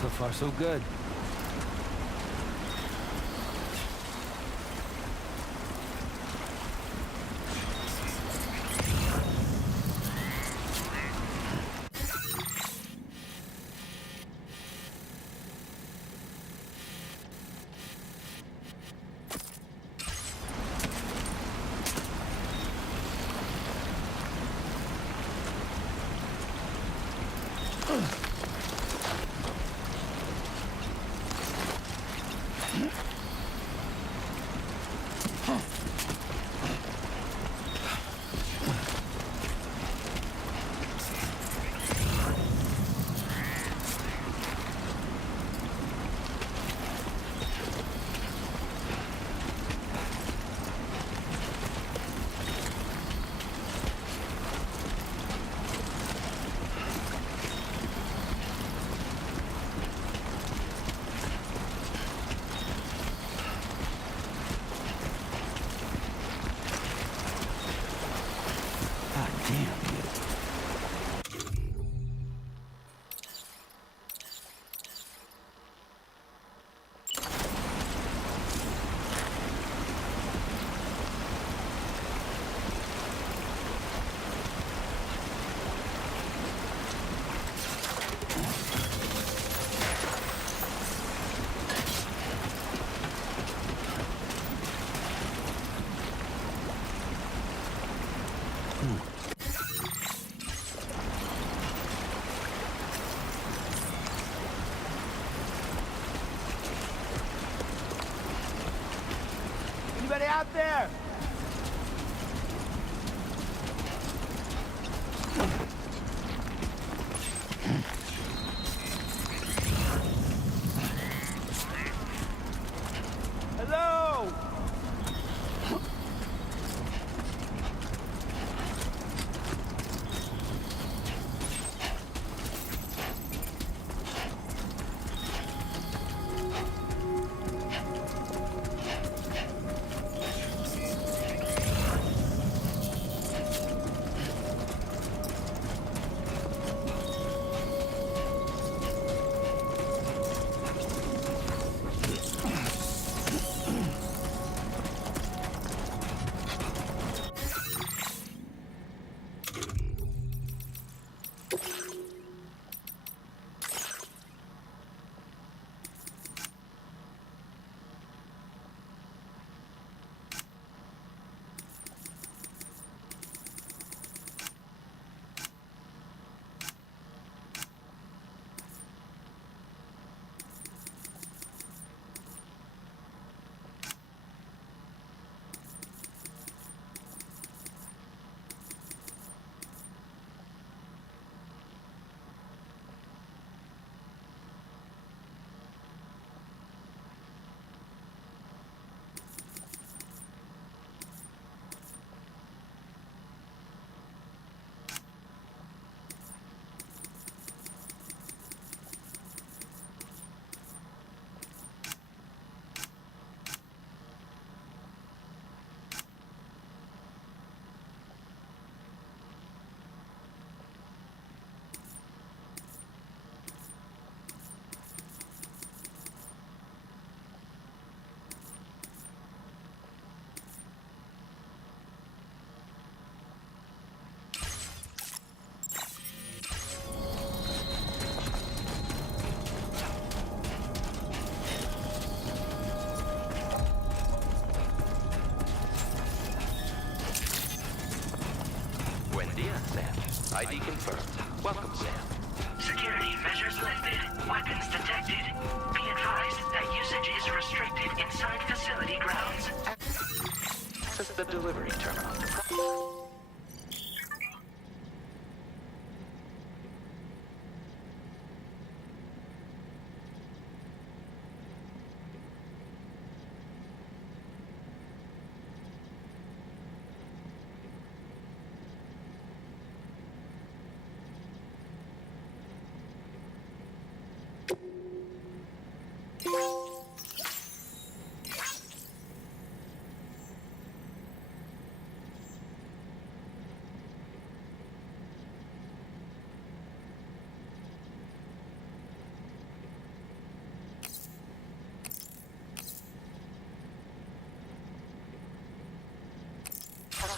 So far, so good. God damn. Anybody out there? Hello? Buen dia, Sam. ID confirmed. Welcome, Sam. Security measures lifted. Weapons detected. Be advised that usage is restricted inside facility grounds. Access the delivery terminal.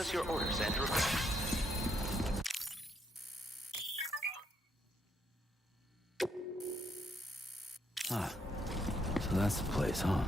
process your orders and requests. Ah, so that's the place, huh?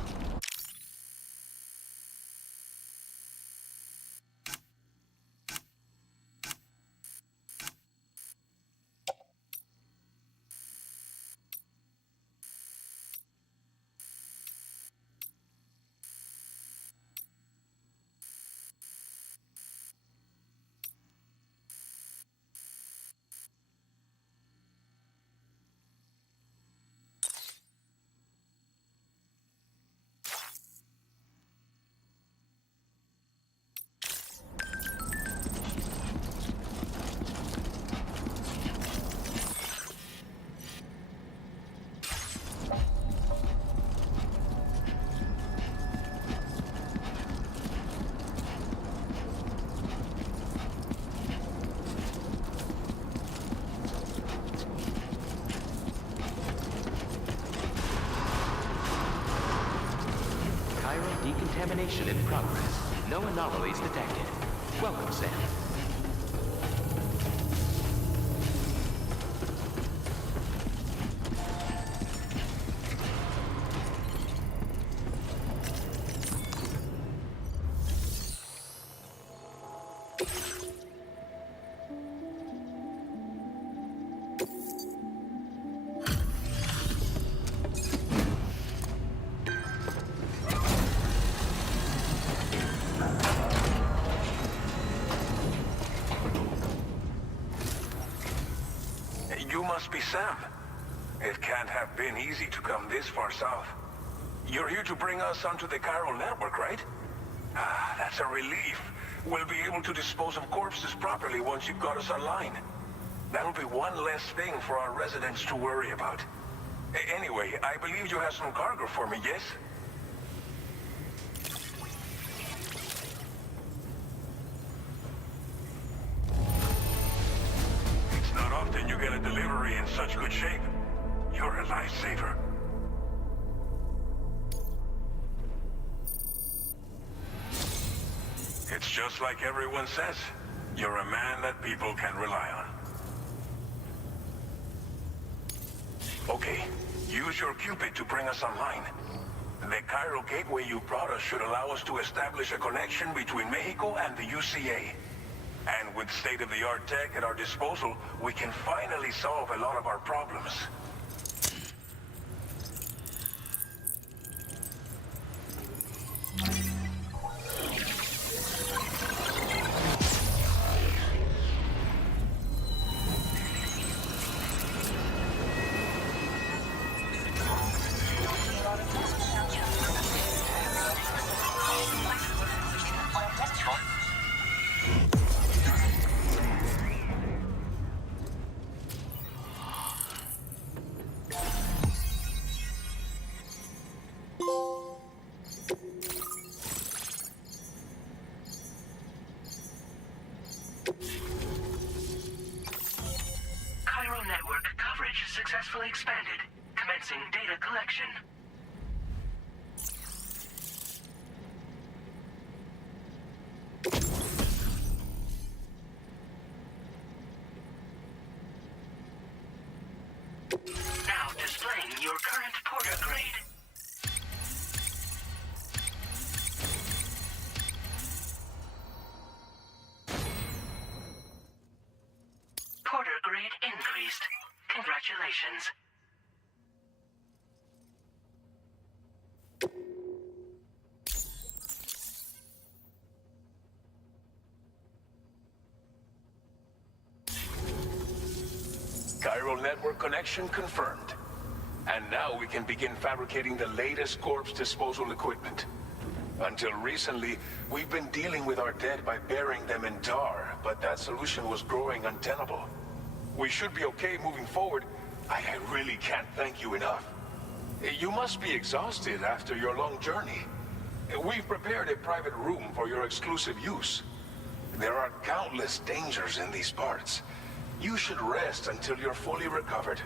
Chiral decontamination in progress. No anomalies detected. Welcome, Sam. You must be Sam. It can't have been easy to come this far south. You're here to bring us onto the chiral network, right? Ah, that's a relief. We'll be able to dispose of corpses properly once you've got us online. That'll be one less thing for our residents to worry about. Anyway, I believe you have some cargo for me, yes? It's not often you get a delivery in such good shape. You're a lifesaver. It's just like everyone says. You're a man that people can rely on. Okay, use your Cupid to bring us online. The chiral gateway you brought us should allow us to establish a connection between Mexico and the UCA. And with state-of-the-art tech at our disposal, we can finally solve a lot of our problems. Chiral network coverage successfully expanded. Commencing data collection. Now displaying your current porter grade. Porter grade increased. Congratulations. Chiral network connection confirmed. And now we can begin fabricating the latest corpse disposal equipment. Until recently, we've been dealing with our dead by burying them in tar, but that solution was growing untenable. We should be okay moving forward. I really can't thank you enough. You must be exhausted after your long journey. We've prepared a private room for your exclusive use. There are countless dangers in these parts. You should rest until you're fully recovered.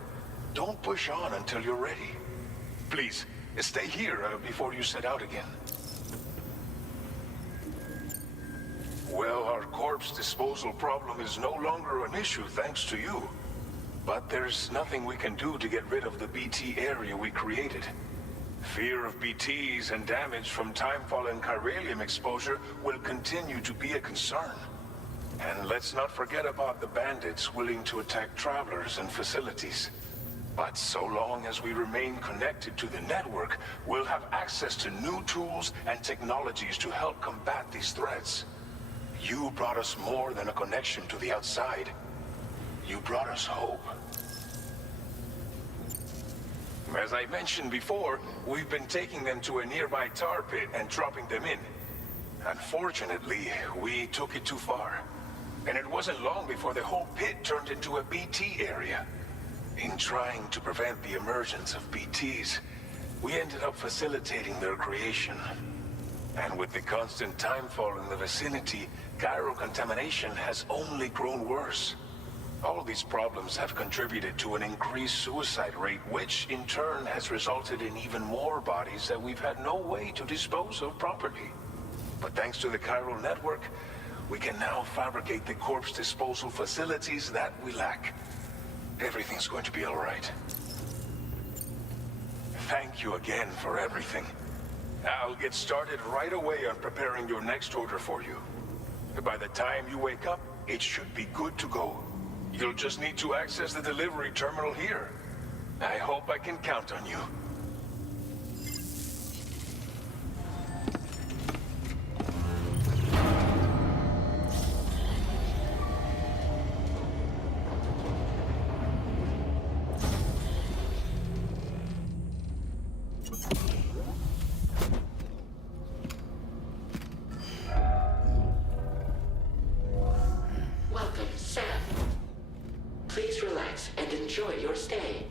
Don't push on until you're ready. Please, stay here before you set out again. Well, our corpse disposal problem is no longer an issue thanks to you. But there's nothing we can do to get rid of the BT area we created. Fear of BTs and damage from timefall and chiralium exposure will continue to be a concern. And let's not forget about the bandits willing to attack travelers and facilities. But so long as we remain connected to the network, we'll have access to new tools and technologies to help combat these threats. You brought us more than a connection to the outside. You brought us hope. As I mentioned before, we've been taking them to a nearby tar pit and dropping them in. Unfortunately, we took it too far. And it wasn't long before the whole pit turned into a BT area. In trying to prevent the emergence of BTs, we ended up facilitating their creation. And with the constant timefall in the vicinity, chiral contamination has only grown worse. All these problems have contributed to an increased suicide rate, which in turn has resulted in even more bodies that we've had no way to dispose of properly. But thanks to the chiral network, we can now fabricate the corpse disposal facilities that we lack. Everything's going to be all right. Thank you again for everything. I'll get started right away on preparing your next order for you. By the time you wake up, it should be good to go. You'll just need to access the delivery terminal here. I hope I can count on you. Welcome, Sam. Please relax and enjoy your stay.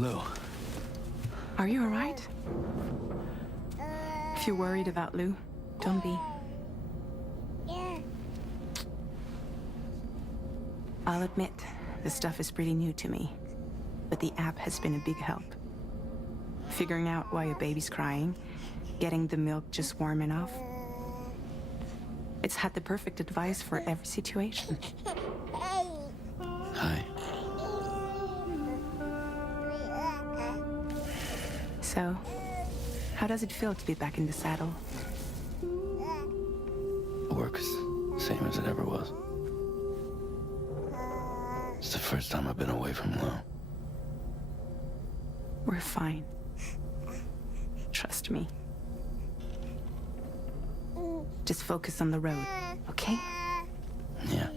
Lou, Are you alright? If you're worried about Lou, don't be. I'll admit, this stuff is pretty new to me, but the app has been a big help. Figuring out why a baby's crying, getting the milk just warm enough. It's had the perfect advice for every situation. hi. So, how does it feel to be back in the saddle? Work's same as it ever was. It's the first time I've been away from Lou. We're fine. Trust me. Just focus on the road, okay? Yeah.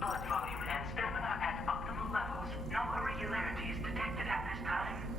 Blood volume and stamina at optimal levels. No irregularities detected at this time.